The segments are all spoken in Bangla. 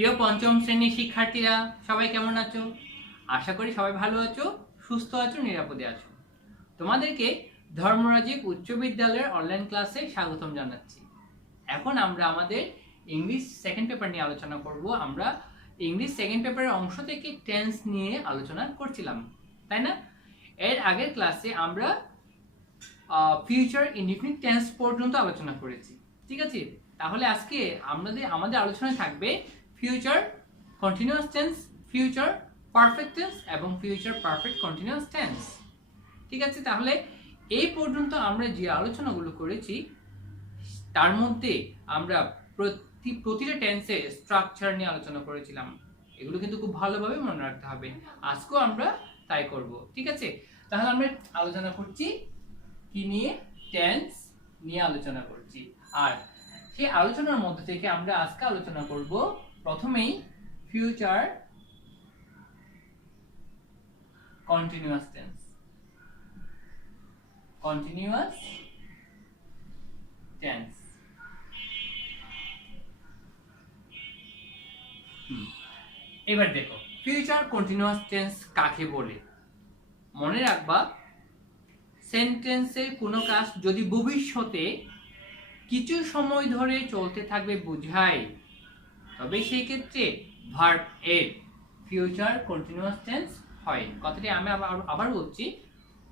প্রিয় পঞ্চম শ্রেণীর শিক্ষার্থীরা সবাই কেমন আছো? আশা করি সবাই ভালো আছো, সুস্থ আছো, নিরাপদে আছো। তোমাদেরকে ধর্মরাজিক উচ্চ বিদ্যালয়ের অনলাইন ক্লাসে স্বাগতম জানাচ্ছি। এখন আমরা আমাদের ইংলিশ সেকেন্ড পেপার নিয়ে আলোচনা করব। আমরা ইংলিশ সেকেন্ড পেপারের অংশ থেকে টেন্স নিয়ে আলোচনা করছিলাম, তাই না? এর আগের ক্লাসে আমরা ফিউচার ইনডিফিনিট টেন্স পর্যন্ত আলোচনা করেছি, ঠিক আছে? তাহলে আজকে আমাদের আলোচনায় থাকবে future continuous tense, future perfect tense এবং ফিউচার পারফেক্ট কন্টিনিউয়াস টেন্স, ঠিক আছে? তাহলে এই পর্যন্ত আমরা যে আলোচনাগুলো করেছি তার মধ্যে আমরা প্রতিটা টেন্সের স্ট্রাকচার নিয়ে আলোচনা করেছিলাম। এগুলো কিন্তু খুব ভালোভাবে মনে রাখতে হবে। আজকেও আমরা তাই করব, ঠিক আছে? তাহলে আমরা আলোচনা করছি কি নিয়ে? টেন্স নিয়ে আলোচনা করছি। আর সেই আলোচনার মধ্যে থেকে আমরা আজকে আলোচনা করব প্রথমেই future continuous tense. Continuous tense. এবার দেখো ফিউচার কন্টিনিউয়াস টেন্স কাকে বলে। মনে রাখবা, সেন্টেন্সের কোনো কাজ যদি ভবিষ্যতে কিছু সময় ধরে চলতে থাকবে বোঝায়, তবে সেই ক্ষেত্রে ভার্ব এর ফিউচার কন্টিনিউয়াস টেন্স হয়। কথাটি আমি আবার বলছি,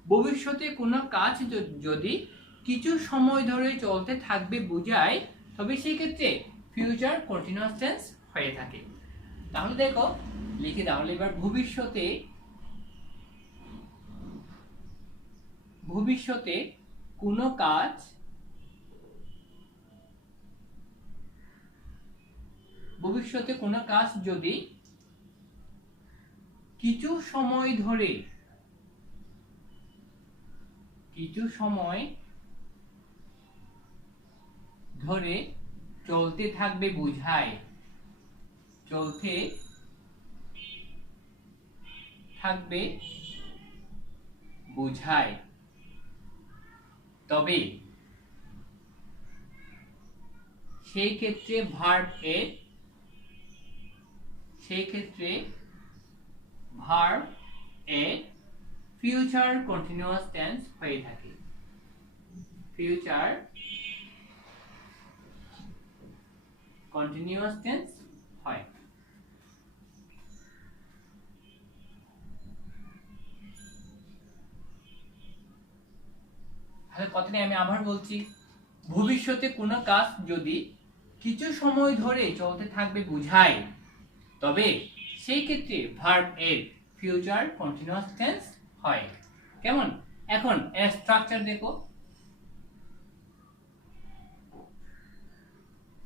ভবিষ্যতে কোনো কাজ যদি কিছু সময় ধরে চলতে থাকবে বোঝায়, তবে সেই ক্ষেত্রে ফিউচার কন্টিনিউয়াস টেন্স হয়ে থাকে। তাহলে দেখো লিখে দাও এবার, ভবিষ্যতে কোনো কাজ যদি কিছু সময় ধরে চলতে থাকবে বোঝায়, তবে সেই ক্ষেত্রে ভার্ব এর ফিউচার কন্টিনিউয়াস টেন্স হয়ে থাকে। ফিউচার কন্টিনিউয়াস টেন্স হয়। তাহলে কথাটি আমি আবার বলছি, ভবিষ্যতে কোনো কাজ যদি কিছু সময় ধরে চলতে থাকবে বোঝায়, তবে সেই ক্ষেত্রে ভার্ব এর ফিউচার কন্টিনিউয়াস টেন্স হয়। কেমন? এখন এর স্ট্রাকচার দেখো।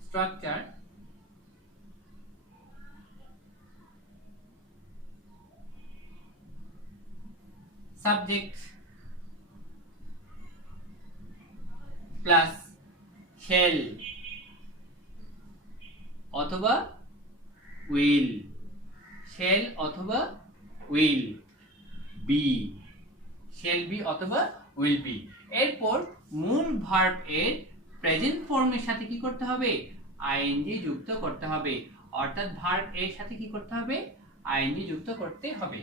স্ট্রাকচার সাবজেক্ট প্লাস শেল অথবা উইল, শেল অথবা উইল বি, শেল বি অথবা উইল বি। এরপর মূল ভার্ব এর প্রেজেন্ট ফর্মের সাথে কি করতে হবে? আইএনজি যুক্ত করতে হবে। অর্থাৎ ভার্ব এর সাথে কি করতে হবে? আইএনজি যুক্ত করতে হবে।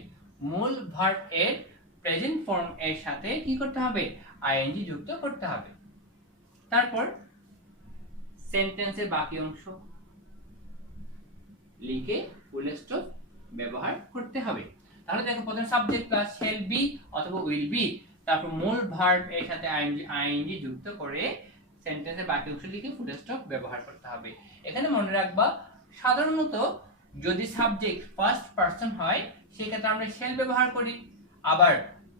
মূল ভার্ব এর প্রেজেন্ট ফর্ম এর সাথে কি করতে হবে? আইএনজি যুক্ত করতে হবে। তারপর সেন্টেন্সের বাকি অংশ লিখে ফুল স্টপ ব্যবহার করতে হবে। তাহলে দেখো, প্রথমে সাবজেক্ট প্লাস শেল বি অথবা উইল বি, তারপর মূল ভার্ব এর সাথে আইএনজি যুক্ত করে সেন্টেন্সের বাকি অংশ লিখে ফুল স্টপ ব্যবহার করতে হবে। এখানে মনে রাখবা, সাধারণত যদি সাবজেক্ট ফার্স্ট পারসন হয় সেক্ষেত্রে আমরা শেল ব্যবহার করি, আবার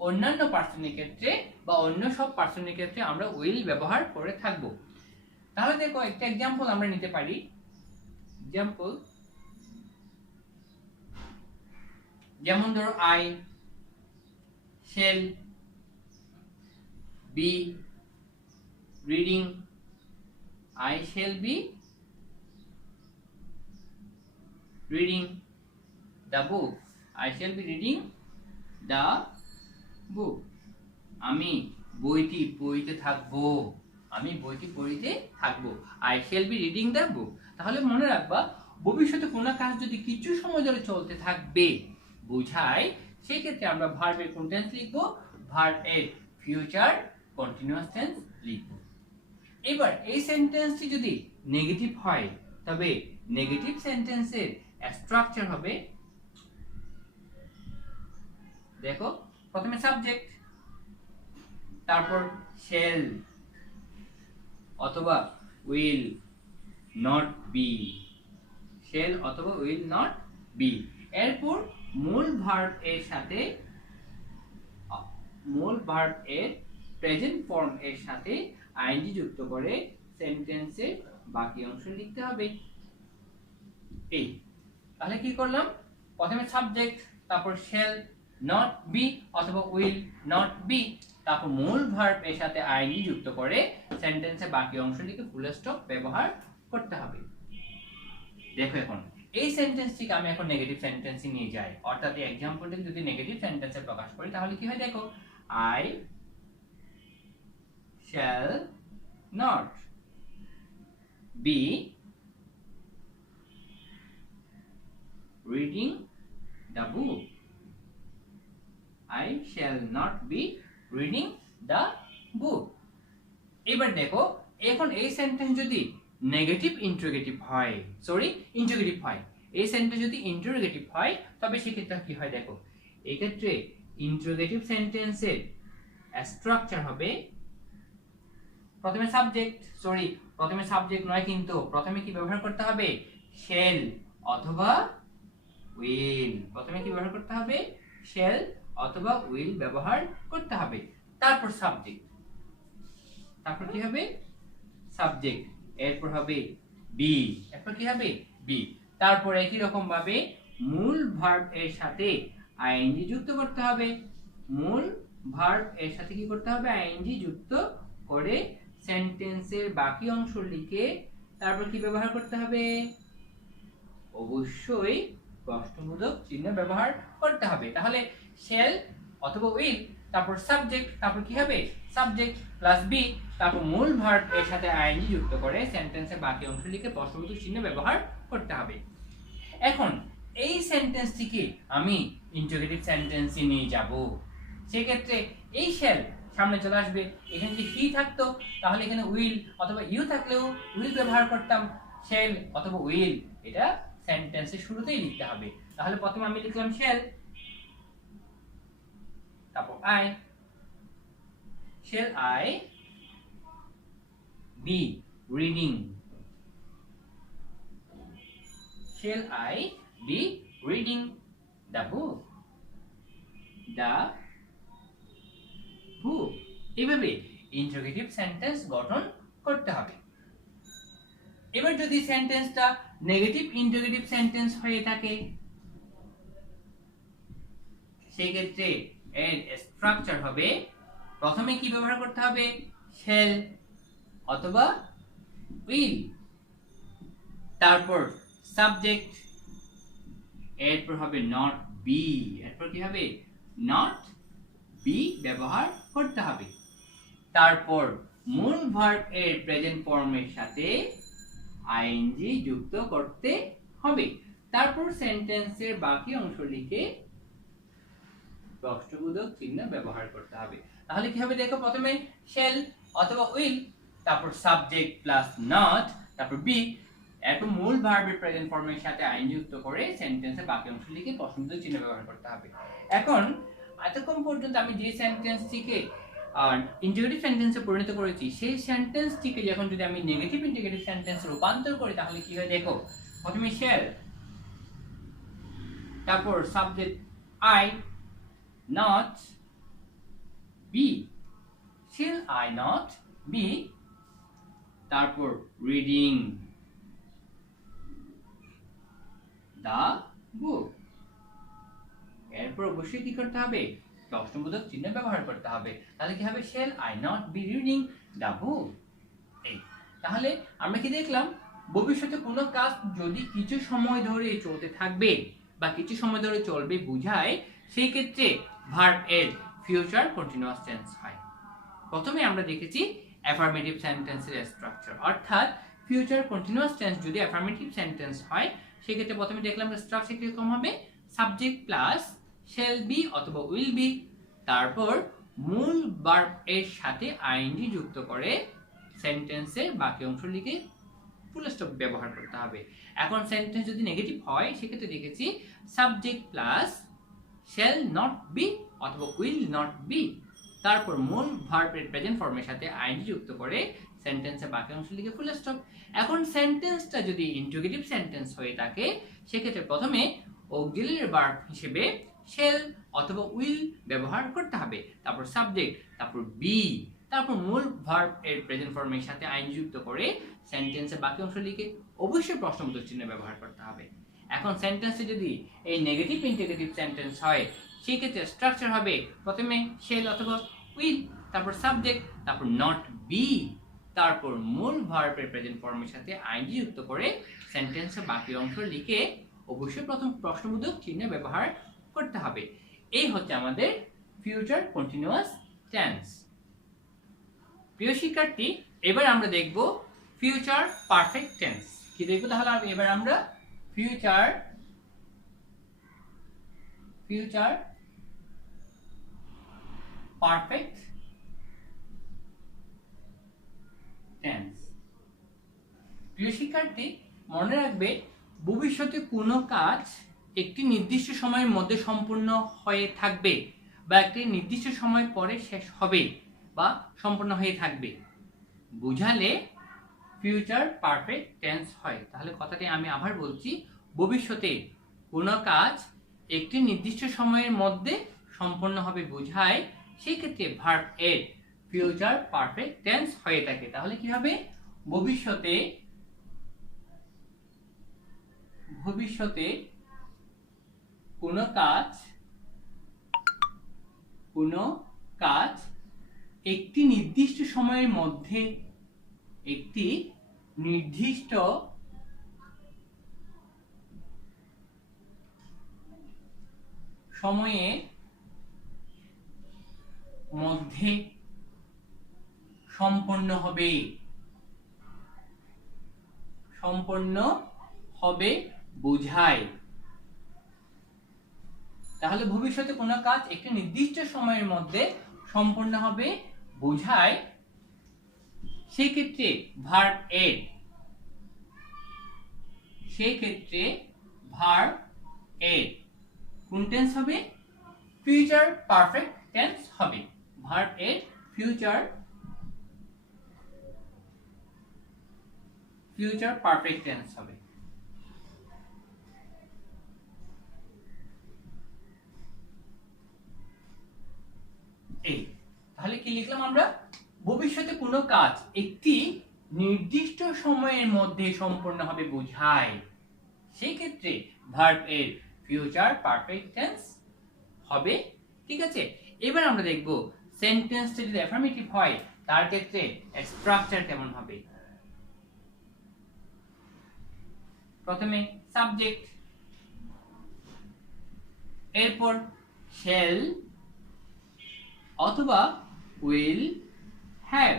অন্যান্য পার্সনের ক্ষেত্রে বা অন্য সব পার্সনের ক্ষেত্রে আমরা উইল ব্যবহার করে থাকব। তাহলে দেখো একটা एग्जांपल আমরা নিতে পারি। एग्जांपल যেমন ধরো, I shall be reading, I shall be reading the book, I shall be reading the বুক। আমি বইটি পড়তে থাকবো, আমি বইটি পড়তে থাকবো। I shall be reading the বুক। তাহলে মনে রাখবা, ভবিষ্যতে কোনো কাজ যদি কিছু সময় ধরে চলতে থাকবে বোঝায়, সেই ক্ষেত্রে আমরা ভার্বের কোন টেন্স লিখবো? ভার্বের ফিউচার কন্টিনিউয়াস টেন্স লিখব। এবার এই সেন্টেন্সটি যদি নেগেটিভ হয় তবে নেগেটিভ সেন্টেন্সের স্ট্রাকচার হবে, দেখো প্রথমে সাবজেক্ট, তারপর শ্যাল অথবা উইল নট বি, শ্যাল অথবা উইল নট বি। এরপর মূল ভার্ব এর সাথে মূল ভার্ব এর প্রেজেন্ট ফর্ম এর সাথে আইএনজি যুক্ত করে সেন্টেন্সের বাকি অংশ লিখতে হবে। এই তাহলে কি করলাম? প্রথমে সাবজেক্ট, তারপর শ্যাল নট বি অথবা উইল নট বি, তারপর মূল ভার্ব এর সাথে আইএনজি যুক্ত করে সেন্টেন্সের বাকি অংশ লিখে ফুল স্টপ ব্যবহার করতে হবে। দেখো এখন এই সেন্টেন্সটিকে আমি এখন নেগেটিভ সেন্টেন্সে নিয়ে যাই, অর্থাৎ এই এক্সাম্পলটি যদি নেগেটিভ সেন্টেন্সে প্রকাশ করি তাহলে কি হয়? দেখো, I shall not be reading the book. I shall not be reading the book. এবার দেখো, এখন এই সেন্টেন্স যদি নেগেটিভ ইন্টারোগেটিভ হয়, এই সেন্টেন্স যদি ইন্টারোগেটিভ হয় তবে সেক্ষেত্রে কি হয়? দেখো, এই ক্ষেত্রে ইন্টারোগেটিভ সেন্টেন্সের স্ট্রাকচার হবে প্রথমে সাবজেক্ট নয়, কিন্তু প্রথমে কি ব্যবহার করতে হবে? শ্যাল অথবা উইল। প্রথমে কি ব্যবহার করতে হবে? শ্যাল অথবা উইল ব্যবহার করতে হবে। তারপর সাবজেক্ট, তারপর কি হবে? সাবজেক্ট, এরপর হবে বি, এরপর কি হবে? বি। তারপর একই রকম ভাবে মূল ভার্ব এর সাথে আইএনজি যুক্ত করতে হবে। মূল ভার্ব এর সাথে কি করতে হবে? আইএনজি যুক্ত করে সেন্টেন্সের বাকি অংশ লিখে তারপর কি ব্যবহার করতে হবে? অবশ্যই প্রশ্নবোধক চিহ্ন ব্যবহার করতে হবে। তাহলে শ্যাল অথবা উইল, তারপর সাবজেক্ট, তারপর কি হবে? সাবজেক্ট প্লাস বি, তারপর মূল ভার্ব এর সাথে আইএনজি যুক্ত করে সেন্টেন্সের বাকি অংশ লিখে প্রশ্নবোধক চিহ্ন ব্যবহার করতে হবে। এখন এই সেন্টেন্সটিকে আমি ইন্টারোগেটিভ সেন্টেন্সে নিয়ে যাব, সেক্ষেত্রে এই শ্যাল সামনে চলে আসবে। এখানে যদি হি থাকতো তাহলে এখানে উইল অথবা ইউ থাকলেও উইল ব্যবহার করতাম। শ্যাল অথবা উইল এটা সেন্টেন্সের শুরুতেই লিখতে হবে। তাহলে প্রথমে আমি লিখলাম শ্যাল, তারপর I, shall I be reading, shall I be reading the বুক, এভাবে ইন্টারোগেটিভ সেন্টেন্স গঠন করতে হবে। এবার যদি সেন্টেন্সটা নেগেটিভ ইন্টারোগেটিভ সেন্টেন্স হয়ে থাকে সেই ক্ষেত্রে এর স্ট্রাকচার হবে প্রথমে কি ব্যবহার করতে হবে? শ্যাল অথবা উইল, তারপর সাবজেক্ট, এরপর হবে নট বি, এরপর কি হবে? নট বি ব্যবহার করতে হবে। তারপর মূল ভার্ব এর প্রেজেন্ট ফর্মের সাথে আইএনজি যুক্ত করতে হবে। তারপর সেন্টেন্সের বাকি অংশ লিখে প্রশ্নবোধক চিহ্ন ব্যবহার করতে হবে। তাহলে কি হবে? দেখো, প্রথমে শ্যাল অথবা উইল, তারপর সাবজেক্ট প্লাস নট, তারপর বি, এরপর মূল ভার্বের প্রেজেন্ট ফর্মের সাথে আইএনজি যুক্ত করে সেন্টেন্সের বাকি অংশ লিখে প্রশ্নবোধক চিহ্ন ব্যবহার করতে হবে। এখন এতক্ষণ পর্যন্ত আমি যে সেন্টেন্সটিকে ইন্টিগ্রেটিভ সেন্টেন্সে পরিণত করেছি সেই সেন্টেন্সটিকে যখন যদি আমি নেগেটিভ ইন্টিগ্রেটিভ সেন্টেন্সে রূপান্তর করি তাহলে কি হয়? দেখো, প্রথমে শ্যাল, তারপর subject I not be, shall I not be, তারপর রিডিং দ্য বুক, এরপর অবশ্যই কি করতে হবে? প্রশ্নবোধক চিহ্ন ব্যবহার করতে হবে। তাহলে কি হবে? Shall I not be reading the বুক। এই তাহলে আমরা কি দেখলাম? ভবিষ্যতে কোনো কাজ যদি কিছু সময় ধরে চলতে থাকবে বা কিছু সময় ধরে চলবে বোঝায়, সেই ক্ষেত্রে ভার্ব এর ফিউচার কন্টিনিউয়াস টেন্স হয়। প্রথমে আমরা দেখেছি অ্যাফার্মেটিভ সেন্টেন্সের স্ট্রাকচার, অর্থাৎ ফিউচার কন্টিনিউয়াস টেন্স যদি অ্যাফার্মেটিভ সেন্টেন্স হয় সেক্ষেত্রে প্রথমে দেখলাম স্ট্রাকচার কিরকম হবে, সাবজেক্ট প্লাস শ্যাল বি অথবা উইল বি, তারপর মূল ভার্ব এর সাথে আইএনজি যুক্ত করে সেন্টেন্সের বাকি অংশ লিখে ফুল স্টপ ব্যবহার করতে হবে। এখন সেন্টেন্স যদি নেগেটিভ হয় সেক্ষেত্রে দেখেছি subject plus shall not be অথবা উইল নট বি, তারপর মূল ভার্বের প্রেজেন্ট ফর্মের সাথে আইএনজি যুক্ত করে সেন্টেন্সের বাকি অংশ লিখে ফুল স্টপ। এখন সেন্টেন্সটা যদি ইন্টারোগেটিভ সেন্টেন্স হয়ে থাকে সেক্ষেত্রে প্রথমে অক্সিলারি ভার্ব হিসেবে শ্যাল অথবা উইল ব্যবহার করতে হবে, তারপর সাবজেক্ট, তারপর বি, তারপর মূল ভার্ব এর প্রেজেন্ট ফর্মের সাথে আইএনজি যুক্ত করে সেন্টেন্সের বাকি অংশ লিখে অবশ্যই প্রশ্নবোধক চিহ্ন ব্যবহার করতে হবে। এখন সেন্টেন্সে যদি এই নেগেটিভ ইন্টারোগেটিভ সেন্টেন্স হয় সেই ক্ষেত্রে স্ট্রাকচার হবে প্রথমে শ্যাল অথবা উইল, তারপর সাবজেক্ট, তারপর নট বি, তারপর মূল ভার্বের প্রেজেন্ট ফর্মের সাথে আইএনজি যুক্ত করে সেন্টেন্সের বাকি অংশ লিখে অবশ্যই প্রথম প্রশ্নবোধক চিহ্ন ব্যবহার করতে হবে। এই হচ্ছে আমাদের ফিউচার কন্টিনিউয়াস টেন্স। প্রিয় শিক্ষার্থী, এবার আমরা দেখব ফিউচার পারফেক্ট টেন্স। কি দেখব তাহলে এবার আমরা ফিউচার পারফেক্ট টেন্স। প্রিয় শিক্ষার্থী, মনে রাখবে ভবিষ্যতে কোনো কাজ একটি নির্দিষ্ট সময়ের মধ্যে সম্পূর্ণ হয়ে থাকবে বা একটি নির্দিষ্ট সময় পরে শেষ হবে বা সম্পূর্ণ হয়ে থাকবে বুঝালে ফিউচার পারফেক্ট টেন্স হয়। তাহলে কথাটি আমি আবার বলছি, ভবিষ্যতে কোনো কাজ একটি নির্দিষ্ট সময়ের মধ্যে সম্পন্ন হবে বুঝায় সেই ক্ষেত্রে ভার্ব এর ফিউচার পারফেক্ট টেন্স হয়ে থাকে। তাহলে কি হবে, ভবিষ্যতে কোনো কাজ একটি নির্দিষ্ট সময়ের মধ্যে সম্পন্ন হবে বোঝায়। তাহলে ভবিষ্যতে কোনো কাজ একটি নির্দিষ্ট সময়ের মধ্যে সম্পন্ন হবে বোঝায় সেই ক্ষেত্রে ভার্ব এর কোন টেন্স হবে, ফিউচার পারফেক্ট টেন্স হবে। ভার্ব এর ফিউচার পারফেক্ট টেন্স হবে। এই তাহলে কি লিখলাম আমরা, ভবিষ্যতে কোনো কাজ একটি নির্দিষ্ট সময়ের মধ্যে সম্পন্ন হবে বোঝায় সেই ক্ষেত্রে ভার্ব এর ফিউচার পারফেক্ট টেন্স হবে। ঠিক আছে, এবার আমরা দেখব সেন্টেন্সটা যদি অ্যাফার্মেটিভ হয় তার ক্ষেত্রে স্ট্রাকচার কেমন হবে। প্রথমে সাবজেক্ট, এরপর শ্যাল অথবা উইল হ্যাভ,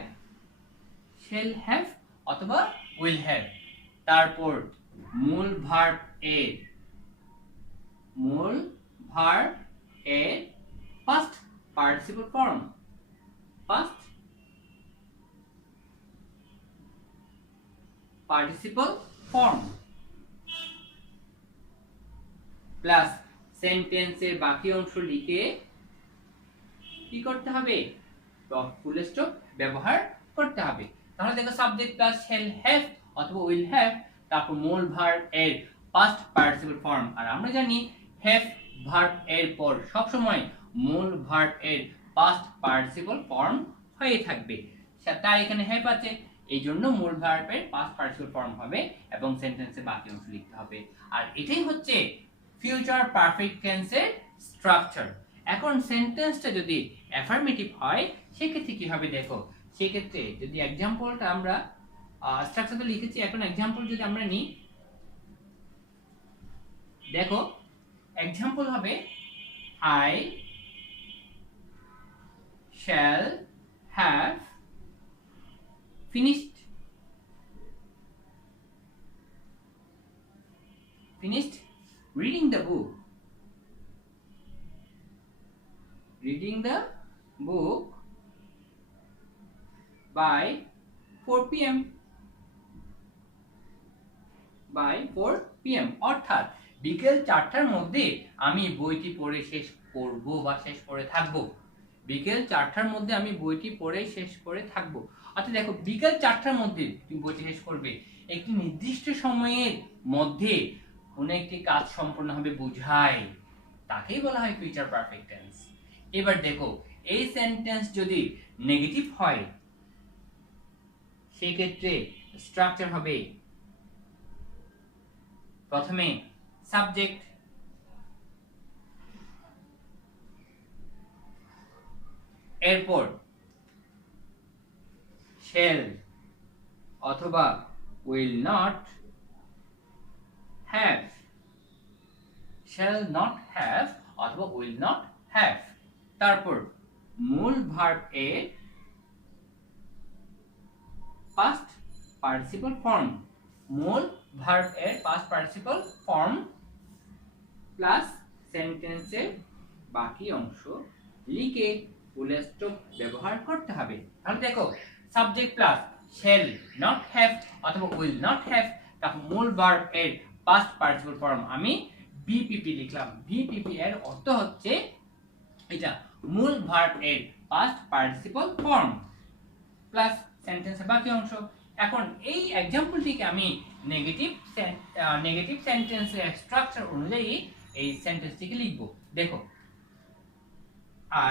অথবা উইল হ্যাভ, তারপর মূল ভার্ব এর পাস্ট পার্টিসিপল ফর্ম প্লাস সেন্টেন্সের বাকি অংশ লিখে কি করতে হবে, ফুল স্টপ ব্যবহার করতে হবে। তাহলে দেখো সাবজেক্ট প্লাস শ্যাল হ্যাভ অথবা উইল হ্যাভ, তারপর মূল ভার্ব এর পাস্ট পার্টিসিপল ফর্ম। আর আমরা জানি হ্যাভ ভার্ব এর পর সব সময় মূল ভার্ব এর পাস্ট পার্টিসিপল ফর্ম হয়ে থাকবে, তাই এখানে হ্যাভ আছে এই জন্য মূল ভার্ব এর পাস্ট পার্টিসিপল ফর্ম হবে এবং সেন্টেন্সের বাকি অংশ লিখতে হবে। আর এটাই হচ্ছে ফিউচার পারফেক্ট টেন্সের স্ট্রাকচার। এখন সেন্টেন্সটা যদি অ্যাফার্মেটিভ হয় সেক্ষেত্রে কি হবে দেখো, সেক্ষেত্রে যদি এক্সাম্পলটা আমরা স্ট্রাকচারটা লিখেছি, এখন এক্সাম্পল যদি আমরা নিই, দেখো এক্সাম্পল হবে I shall have finished 4 p.m. by 4 p.m. অর্থাৎ বিকেল 4টার মধ্যে আমি বইটি পড়ে শেষ করব বা শেষ করে থাকব। বিকেল 4টার মধ্যে আমি বইটি পড়ে শেষ করে থাকব। অর্থাৎ দেখো বিকেল 4টার মধ্যে তুমি বইটি শেষ করবে, একটি নির্দিষ্ট সময়ের মধ্যে কোনো একটি কাজ সম্পন্ন হবে বোঝায়, তাকেই বলা হয় ফিউচার পারফেক্ট টেন্স। এবার দেখো এই সেন্টেন্স যদি নেগেটিভ হয় সেই ক্ষেত্রে স্ট্রাকচার হবে প্রথমে সাবজেক্ট, এরপর shall অথবা will not have, shall not have অথবা will not have, তারপর মূল ভার্ব এর past participle form, মূল ভার্ব এর past participle form প্লাস সেন্টেন্সের বাকি অংশ লিখে ফুল স্টপ ব্যবহার করতে হবে। তাহলে দেখো subject plus shall not have অথবা will not have, তারপর মূল ভার্ব এর past participle form আমি বিপিপি লিখলাম। বিপিপি এর অর্থ হচ্ছে এটা মূল ভার্ব এর past participle form প্লাস সেন্টেন্সের বাকি অংশ। এখন এই एग्जांपलটিকে আমি নেগেটিভ সেন্টেন্সের স্ট্রাকচার অনুযায়ী এই সেন্টেন্সটিকে লিখব। দেখো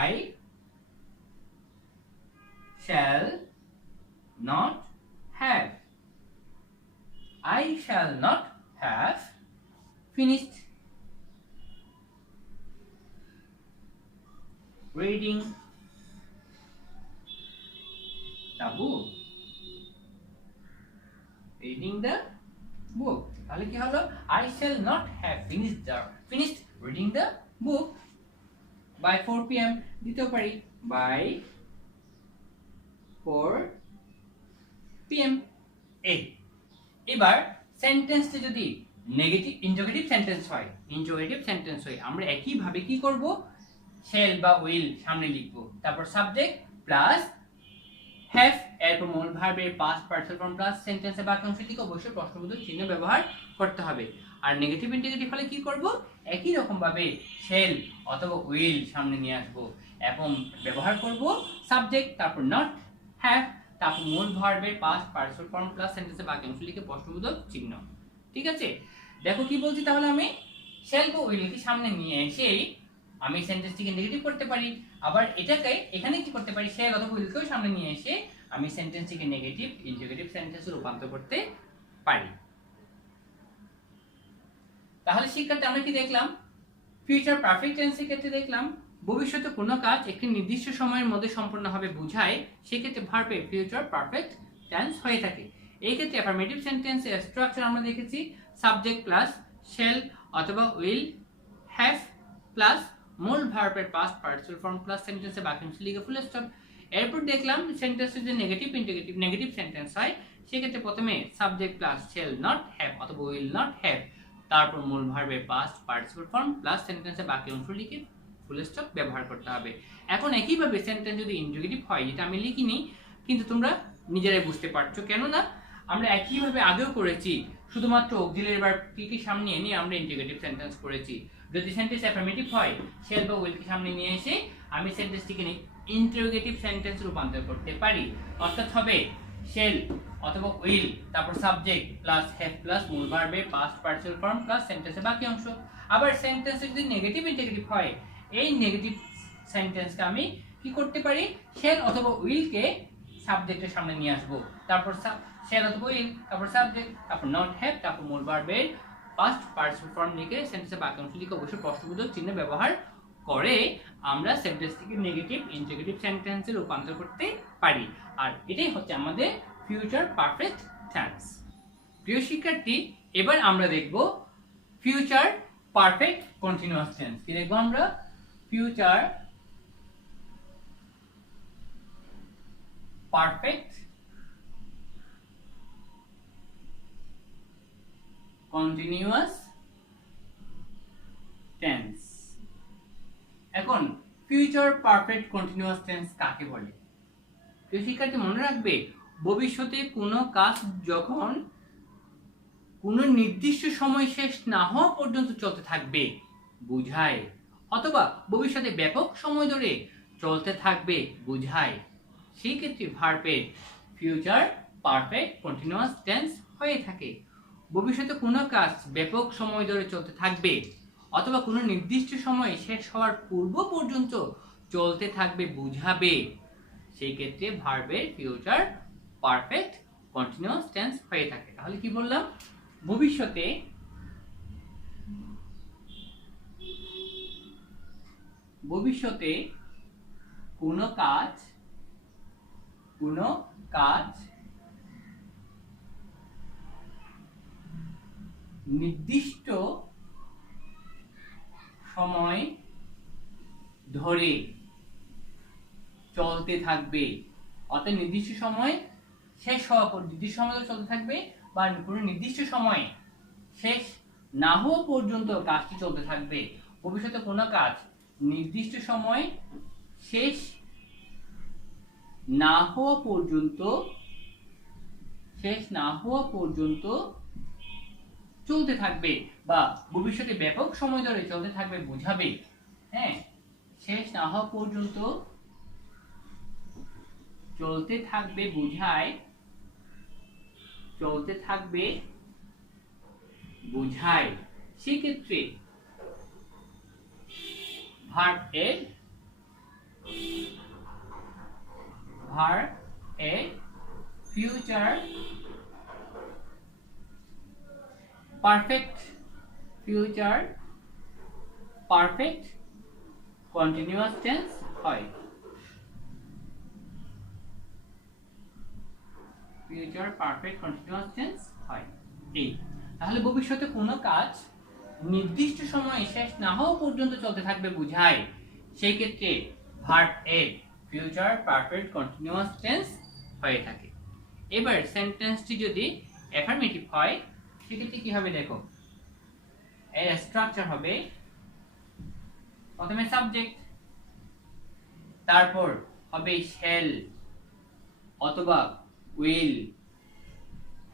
I shall not have, I shall not have finished reading the book, reading the book, তাহলে কি হলো I shall not have finished reading the book by 4 p.m. দিতেও পারি by 4 p.m. এবার সেন্টেন্সটা যদি নেগেটিভ ইন্টারোগেটিভ সেন্টেন্স হয় আমরা একই ভাবে কি করব, shall বা will সামনে লিখব, তারপর সাবজেক্ট প্লাস হ্যাভ, এরপর মূল ভার্বের পাস্ট পার্টিসিপল ফর্ম প্লাস সেন্টেন্সের বাকি অংশ লিখে অবশ্যই প্রশ্নবোধক চিহ্ন ব্যবহার করতে হবে। আর নেগেটিভ ইন্টিগ্রেটিভ হলে কি করব, একই রকম ভাবে shall অথবা will সামনে নিয়ে আসব এবং ব্যবহার করব সাবজেক্ট, তারপর নট, হ্যাভ, তারপর মূল ভার্বের পাস্ট পার্টিসিপল ফর্ম প্লাস সেন্টেন্সের বাকি অংশ লিখে প্রশ্নবোধক চিহ্ন। ঠিক আছে, দেখো কি বলছি, তাহলে আমি shall বা will কে সামনে নিয়ে এসে আমি সেন্টেন্সটিকে নেগেটিভ করতে পারি, আবার এটাকে এখানে কি করতে পারি, shall অথবা will কেও সামনে নিয়ে এসে আমি সেন্টেন্সটিকে নেগেটিভ ইন্টিগ্রেটিভ সেন্টেন্সে রূপান্তর করতে পারি। তাহলে শিক্ষার্থী আমরা কি দেখলাম, ফিউচার পারফেক্ট টেন্সের ক্ষেত্রে দেখলাম ভবিষ্যতে কোনো কাজ একটি নির্দিষ্ট সময়ের মধ্যে সম্পন্ন হবে বোঝায়, সেক্ষেত্রে ভার্বের ফিউচার পারফেক্ট টেন্স হয়ে থাকে। এই ক্ষেত্রে অ্যাফার্মেটিভ সেন্টেন্সের স্ট্রাকচার আমরা দেখেছি সাবজেক্ট প্লাস shall অথবা will, have প্লাস মূল ভার্বের পাস্ট পার্টিসিপল ফর্ম প্লাস সেন্টেন্সের বাকি অংশ লিখে ফুল স্টপ। এরপর দেখলাম সেন্টেন্সে যদি নেগেটিভ সেন্টেন্স হয় সেক্ষেত্রে প্রথমে subject plus shall not have অথবা will not have, তারপর মূল ভার্বের পাস্ট পার্টিসিপল ফর্ম প্লাস সেন্টেন্সের বাকি অংশ লিখে ফুল স্টপ ব্যবহার করতে হবে। এখন একইভাবে সেন্টেন্স যদি ইন্টারোগেটিভ হয়, যেটা আমি লিখিনি কিন্তু তোমরা নিজেরাই বুঝতে পারছো, কেননা আমরা একইভাবে আগেও করেছি, শুধুমাত্র অক্সিলারি ভার্বকে সামনে এনে আমরা ইন্টারোগেটিভ সেন্টেন্স করেছি। যদি সেন্টেন্স অ্যাফার্মেটিভ হয় shall বা will কে সামনে নিয়ে এসে আমি সেন্টেন্সটিকে ইন্টারোগেটিভ সেন্টেন্স রূপান্তর করতে পারি, অর্থাৎ হবে shall অথবা will তারপর সাবজেক্ট প্লাস have প্লাস মূল ভার্বের পাস্ট পার্টিসিপল ফর্ম প্লাস সেন্টেন্সের বাকি অংশ। আবার সেন্টেন্সে যদি নেগেটিভ ইন্টারোগেটিভ হয় এই নেগেটিভ সেন্টেন্সকে আমি কি করতে পারি, shall অথবা will কে সাবজেক্টের সামনে নিয়ে আসব, তারপর shall অথবা will তারপর সাবজেক্ট তারপর not have তারপর মূল ভার্বের পাস্ট পার্টিসিপল ফর্ম লিখে সেন্টেন্সের বাকি অংশ লিখে অবশ্যই প্রশ্নবোধক চিহ্ন ব্যবহার করে আমরা সেন্টেন্সটিকে নেগেটিভ ইন্টারোগেটিভ সেন্টেন্সে রূপান্তর করতে পারি। আর এটাই হচ্ছে আমাদের ফিউচার পারফেক্ট টেন্স। প্রিয় শিক্ষার্থী, এবার আমরা দেখব ফিউচার পারফেক্ট কন্টিনিউয়াস টেন্স। কি দেখব আমরা, ফিউচার পারফেক্ট কন্টিনিউয়াস টেন্স। এখন ফিউচার পারফেক্ট কন্টিনিউয়াস টেন্স কাকে বলে? প্রিয় শিক্ষার্থী মনে রাখবে, ভবিষ্যতে কোনো কাজ যখন কোনো নির্দিষ্ট সময় শেষ না হওয়া পর্যন্ত চলতে থাকবে বোঝায়, অথবা ভবিষ্যতে ব্যাপক সময় ধরে চলতে থাকবে বোঝায়, সেই ক্ষেত্রে ভার্বের ফিউচার পারফেক্ট কন্টিনিউয়াস টেন্স হয়ে থাকে। ভবিষ্যতে কোনো কাজ ব্যাপক সময় ধরে চলতে থাকবে অথবা কোনো নির্দিষ্ট সময় শেষ হওয়ার পূর্ব পর্যন্ত চলতে থাকবে বোঝাবে, সেই ক্ষেত্রে ভার্বের ফিউচার পারফেক্ট কন্টিনিউয়াস টেন্স হয়ে থাকে। তাহলে কি বললাম, ভবিষ্যতে কোনো কাজ নির্দিষ্ট সময় ধরে চলতে থাকবে, অর্থাৎ নির্দিষ্ট সময় শেষ হওয়া পর নির্দিষ্ট সময় ধরে চলতে থাকবে, বা কোনো নির্দিষ্ট সময় শেষ না হওয়া পর্যন্ত কাজটি চলতে থাকবে। ভবিষ্যতে কোনো কাজ নির্দিষ্ট সময় শেষ না হওয়া পর্যন্ত চলতে থাকবে, বা ভবিষ্যতে ব্যাপক সময় ধরে চলতে থাকবে বোঝাবে। হ্যাঁ, শেষ না হওয়া পর্যন্ত চলতে থাকবে বোঝায়, সেক্ষেত্রে ভার্ব এর ফিউচার পারফেক্ট কন্টিনিউয়াস টেন্স হয়। ফিউচার পারফেক্ট কন্টিনিউয়াস টেন্স হয়। এই তাহলে ভবিষ্যতে কোনো কাজ নির্দিষ্ট সময়ে শেষ না হওয়া পর্যন্ত চলতে থাকবে বোঝায়, সেই ক্ষেত্রে ভার্ব এর ফিউচার পারফেক্ট কন্টিনিউয়াস টেন্স হয়ে থাকে। এবার সেন্টেন্সটি যদি অ্যাফার্মেটিভ হয় সেক্ষেত্রে কি হবে দেখো, এর স্ট্রাকচার হবে প্রথমে সাবজেক্ট, তারপর হবে শ্যাল অথবা উইল,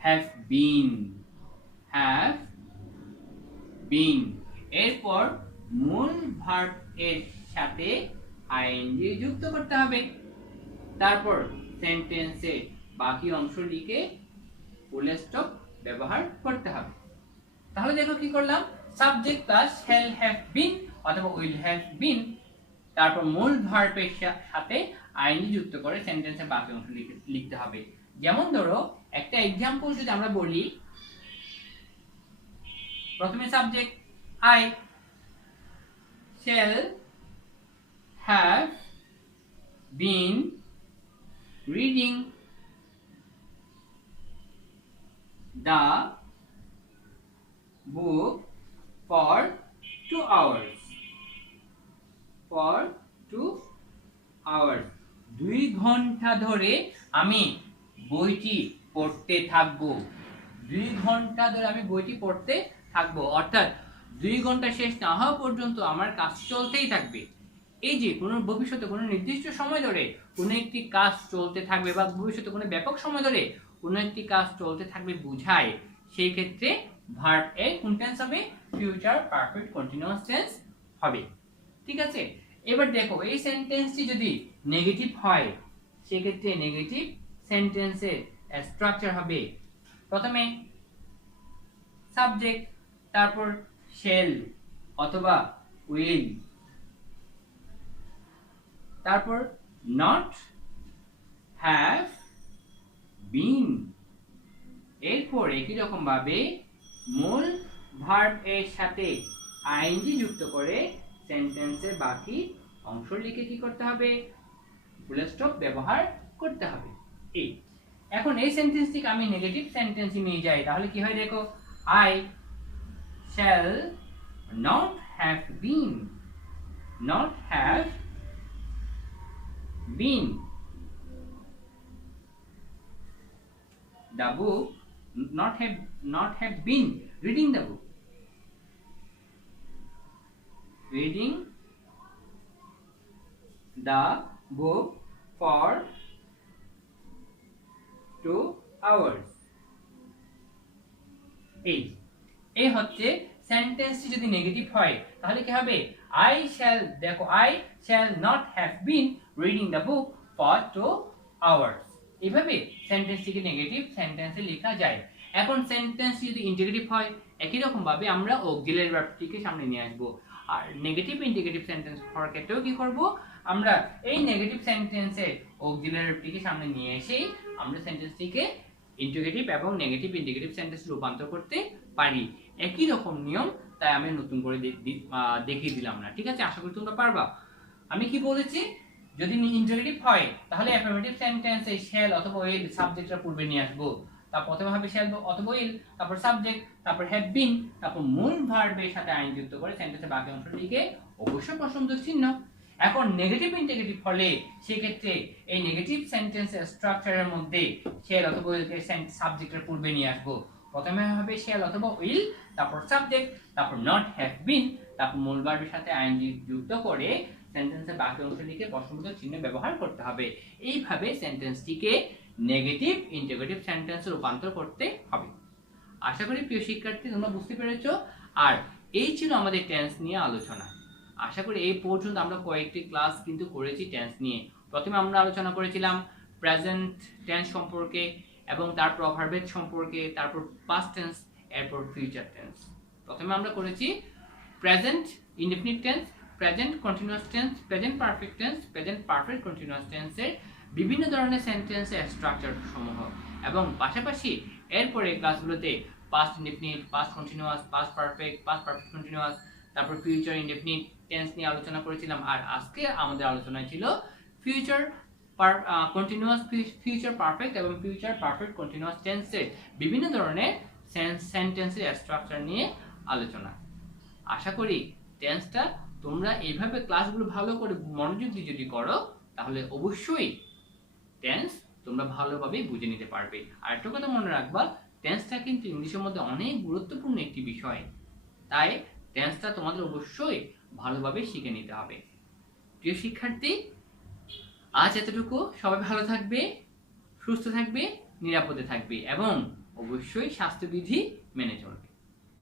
হ্যাভ বিন, এরপর মূল ভার্ব এর সাথে আইএনজি যুক্ত করতে হবে, তারপর সেন্টেন্সে বাকি অংশ লিখে ফুল স্টপ ব্যবহার করতে হবে। তাহলে দেখো কি করলাম, subject plus shall have been অথবা উইল হ্যাভ বিন, তারপর মূল ভার্বের সাথে আইএনজি যুক্ত করে সেন্টেন্সের বাকি অংশ লিখতে হবে। যেমন ধরো একটা एग्जांपल যদি আমরা বলি, প্রথমে subject I shall have been reading the book for 2 hours, 2 ঘন্টা ধরে আমি বইটি পড়তে থাকবো। 2 ঘন্টা ধরে আমি বইটি পড়তে থাকবো, অর্থাৎ 2 ঘন্টা শেষ না হওয়া পর্যন্ত আমার কাজ চলতেই থাকবে। এই যে কোনো ভবিষ্যতে কোনো নির্দিষ্ট সময় ধরে কোনো একটি কাজ চলতে থাকবে, বা ভবিষ্যতে কোনো ব্যাপক সময় ধরে কোনো একটি কাজ চলতে থাকবে বোঝায়, সেই ক্ষেত্রে ভার্ব এর কোন টেন্স হবে, ফিউচার পারফেক্ট কন্টিনিউয়াস টেন্স হবে। ঠিক আছে, এবার দেখো এই সেন্টেন্সটি যদি নেগেটিভ হয় সেক্ষেত্রে নেগেটিভ সেন্টেন্সের স্ট্রাকচার হবে প্রথমে সাবজেক্ট, তারপর শ্যাল অথবা উইল, তারপর নট হ্যাভ বিন, এরপর একই রকম ভাবে মূল ভার্ব এর সাথে আইএনজি যুক্ত করে সেন্টেন্সের বাকি অংশ লিখে কি করতে হবে, ফুল স্টপ ব্যবহার করতে হবে। এই এখন এই সেন্টেন্সটিকে আমি নেগেটিভ সেন্টেন্সে নিয়ে যাই, তাহলে কি হয় দেখো, I shall not have been, the book, not have been reading the book, for 2 hours। এই হচ্ছে সেন্টেন্সটি যদি নেগেটিভ হয় তাহলে কি হবে? আই শ্যাল, দেখো I shall not have been reading the book for 2 hours। এইভাবে সেন্টেন্সটিকে নেগেটিভ সেন্টেন্সে লেখা যায়। এখন সেন্টেন্স যদি ইন্টিগ্রেটিভ হয় একই রকম ভাবে আমরা অক্সিলারি ভার্বটিকে সামনে নিয়ে আসব। আর নেগেটিভ ইন্টিগ্রেটিভ সেন্টেন্স হওয়ার ক্ষেত্রেও কি করব? আমরা এই নেগেটিভ সেন্টেন্সে অক্সিলারি ভার্বটিকে সামনে নিয়ে এসে আমরা সেন্টেন্সটিকে ইন্টিগ্রেটিভ এবং নেগেটিভ ইন্টিগ্রেটিভ সেন্টেন্সে রূপান্তর করতে পারি। একই রকম নিয়ম, তাই আমি নতুন করে দেখিয়ে দিলাম না। ঠিক আছে, আশা করি তোমরা পারবা। আমি কি বলেছি? যদি ইন্টিগ্রেটিভ হয় তাহলে অ্যাফার্মেটিভ সেন্টেন্সে শ্যাল অথবা উইল সাবজেক্টটা পূর্বে নিয়ে আসবো। তার প্রথমে হবে শ্যাল অথবা উইল, তারপর সাবজেক্ট, তারপর হ্যাভ বিন, তারপর মূল ভার্বের সাথে আইন যুক্ত করে সেন্টেন্সের বাকি অংশটিকে অবশ্যই প্রশ্নবোধক চিহ্ন। এখন নেগেটিভ ইন্টিগ্রেটিভ হলে সেই ক্ষেত্রে এই নেগেটিভ সেন্টেন্সের স্ট্রাকচারের মধ্যে শ্যাল অথবা উইলকে সাবজেক্টের পূর্বে নিয়ে আসবো। প্রথমে হবে শ্যাল অথবা উইল, তারপর সাবজেক্ট, তারপর নট হ্যাভ বিন, তারপর মূল ভার্বের সাথে আইন যুক্ত করে সেন্টেন্সের বাকি অংশটিকে প্রশ্নবোধক চিহ্ন ব্যবহার করতে হবে। এইভাবে সেন্টেন্সটিকে নেগেটিভ ইন্টিগ্রেটিভ সেন্টেন্সে রূপান্তর করতে হবে। আশা করি প্রিয় শিক্ষার্থী তোমরা বুঝতে পেরেছো। আর এই ছিল আমাদের টেন্স নিয়ে আলোচনা। আশা করি এই পর্যন্ত আমরা কয়েকটি ক্লাস কিন্তু করেছি টেন্স নিয়ে। প্রথমে আমরা আলোচনা করেছিলাম প্রেজেন্ট টেন্স সম্পর্কে এবং তারপর ভার্বের সম্পর্কে, তারপর পাস্ট টেন্স, এরপর ফিউচার টেন্স। প্রথমে আমরা করেছি present indefinite tense, present continuous tense, present perfect tense, present perfect continuous টেন্সের বিভিন্ন ধরনের সেন্টেন্সের স্ট্রাকচার সমূহ, এবং পাশাপাশি এরপরে ক্লাসগুলোতে past indefinite, past continuous, past perfect continuous, তারপর ফিউচার ইনডেফিনিট টেন্স নিয়ে আলোচনা করেছিলাম। আর আজকে আমাদের আলোচনায় ছিল ফিউচার কন্টিনিউয়াস, ফিউচার পারফেক্ট এবং ফিউচার পারফেক্ট কন্টিনিউয়াস টেন্সের বিভিন্ন ধরনের সেন্টেন্সের স্ট্রাকচার নিয়ে আলোচনা। আশা করি টেন্সটা তোমরা এইভাবে ক্লাসগুলো ভালো করে মনোযোগ দিয়ে যদি করো তাহলে অবশ্যই টেন্স তোমরা ভালোভাবে বুঝে নিতে পারবে। আর একটা কথা মনে রাখবা, টেন্সটা কিন্তু ইংলিশের মধ্যে অনেক গুরুত্বপূর্ণ একটি বিষয়, তাই টেন্সটা তোমাদের অবশ্যই ভালোভাবে শিখে নিতে হবে। প্রিয় শিক্ষার্থী, আজ এতটুকু। সবাই ভালো থাকবে, সুস্থ থাকবে, নিরাপদে থাকবে এবং অবশ্যই স্বাস্থ্যবিধি মেনে চলবে।